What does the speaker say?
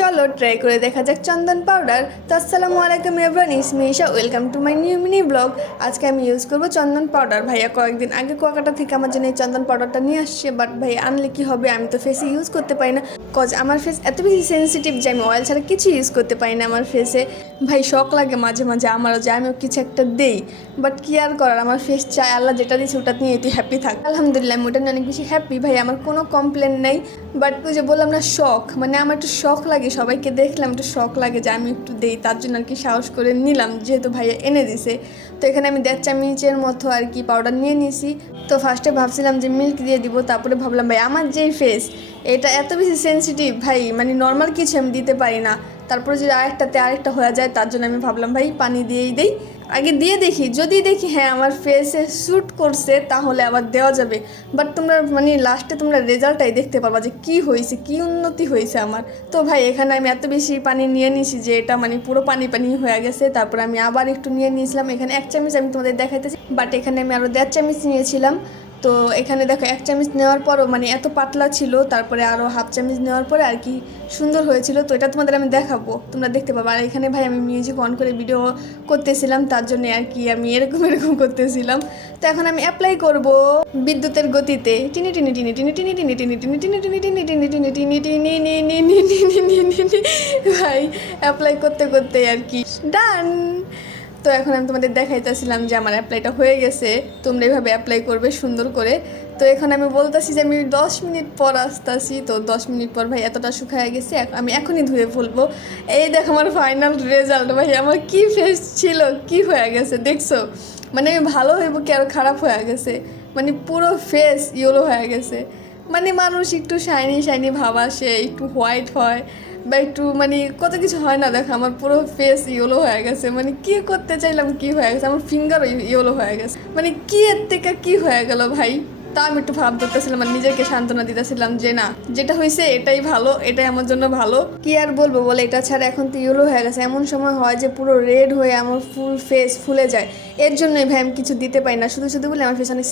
চলো ট্রাই করে দেখা যাক চন্দন পাউডার। তো আসসালামু আলাইকুম everyone, it's me Isha, welcome to my new mini blog. আজকে আমি ইউজ করবো চন্দন পাউডার। ভাইয়া কয়েকদিন আগে কুয়াকাটা থেকে আমার জন্য এই চন্দন পাউডারটা নিয়ে আসছে, বাট ভাই আনলে কি হবে, আমি তো ফেসে ইউজ করতে পারি না, কজ আমার ফেস এত বেশি সেন্সিটিভ যে আমি অয়েল ছাড়া কিছু ইউজ করতে পারি না আমার ফেসে। ভাই শখ লাগে মাঝে মাঝে আমারও যে আমিও কিছু একটা দেই, বাট কি আর করার, আমার ফেস চায় আল্লাহ যেটা দিয়েছে ওটা নিয়ে তুই হ্যাপি থাক। আলহামদুলিল্লাহ আমি ওটা নিয়ে অনেক বেশি হ্যাপি। ভাই আমার কোনো কমপ্লেন নেই, বাট ওই যে বললাম না শখ, মানে আমার একটু শখ লাগে, সবাইকে দেখলাম একটু শখ লাগে যে আমি একটু দেই, তার জন্য আর কি সাহস করে নিলাম, যেহেতু ভাইয়া এনে দিছে। তো এখানে আমি 1.5 চামচের মতো আর কি পাউডার নিয়ে নিয়েছি। তো ফার্স্টে ভাবছিলাম যে মিল্ক দিয়ে দিব, তারপরে ভাবলাম ভাই আমার যেই ফেস এটা এত বেশি সেন্সিটিভ ভাই, মানে নর্মাল কিছু আমি দিতে পারি না, তারপরে যদি আরেকটা হয়ে যায়, তার জন্য আমি ভাবলাম ভাই পানি দিয়েই দেই, আগে দিয়ে দেখি, যদি দেখি হ্যাঁ আমার ফেসে শ্যুট করছে তাহলে আবার দেওয়া যাবে। বাট তোমরা মানে লাস্টে তোমরা রেজাল্টটাই দেখতে পারবা যে কী হয়েছে, কী উন্নতি হয়েছে আমার। তো ভাই এখানে আমি এত বেশি পানি নিয়ে নিয়েছি যে এটা মানে পুরো পানি পানি হয়ে গেছে। তারপর আমি আবার একটু নিয়ে নিয়েছিলাম, এখানে 1 চামচ আমি তোমাদের দেখাইতেছি, বাট এখানে আমি আরও 1.5 চামচ নিয়েছিলাম। তো এখানে দেখো 1 চামচ নেওয়ার পরও মানে এত পাতলা ছিল, তারপরে আরও হাফ চামচ নেওয়ার পরে আর কি সুন্দর হয়েছিল। তো এটা তোমাদের আমি দেখাবো, তোমরা দেখতে পাবো। আর এখানে ভাই আমি মিউজিক অন করে ভিডিও করতেছিলাম, তার জন্য আর কি আমি এরকম করতেছিলাম। তো এখন আমি অ্যাপ্লাই করব বিদ্যুতের গতিতে, টিনি টিনি টিনি টিনি টিনি টিনি টিনি টিনি টিনি টিনি টিনি টিনি টিনি টিনি টিনি টিনি টিনি টিনি। ভাই অ্যাপ্লাই করতে করতে আর কি ডান। তো এখন আমি তোমাদের দেখাইতেছিলাম যে আমার অ্যাপ্লাইটা হয়ে গেছে, তোমরা এইভাবে অ্যাপ্লাই করবে সুন্দর করে। তো এখন আমি বলতেছি যে আমি 10 মিনিট পর আসতেছি। তো 10 মিনিট পর ভাই এতটা শুকায় গেছে, আমি এখনই ধুয়ে ফেলবো। এই দেখো আমার ফাইনাল রেজাল্ট। ভাই আমার কি ফেস ছিল, কি হয়ে গেছে দেখছো, মানে আমি ভালো হইব কি আর খারাপ হয়ে গেছে, মানে পুরো ফেস ইয়েলো হয়ে গেছে। মানে মানুষ একটু শাইনি শাইনি ভাব আসে, একটু হোয়াইট হয় বা একটু মানে কত কিছু হয় না, দেখো আমার পুরো ফেস ইয়েলো হয়ে গেছে। মানে কি করতে চাইলাম কি হয়ে গেছে, আমার ফিঙ্গারও ইয়েলো হয়ে গেছে, মানে কি এর থেকে কি হয়ে গেল ভাই। তা আমি একটু ভাব ধরতেছিলাম আর নিজেকে সান্ত্বনা দিতেছিলাম যে না, যেটা হয়েছে এটাই ভালো, এটাই আমার জন্য ভালো। কি আর বলবো বলে, এটা ছাড়া এখন তো ইয়েলো হয়ে গেছে, এমন সময় হয় যে পুরো রেড হয়ে আমার ফুল ফেস ফুলে যায়। এর জন্যই ভাই আমি কিছু দিতে পারি না, শুধু শুধু বলে আমার ফেস অনেক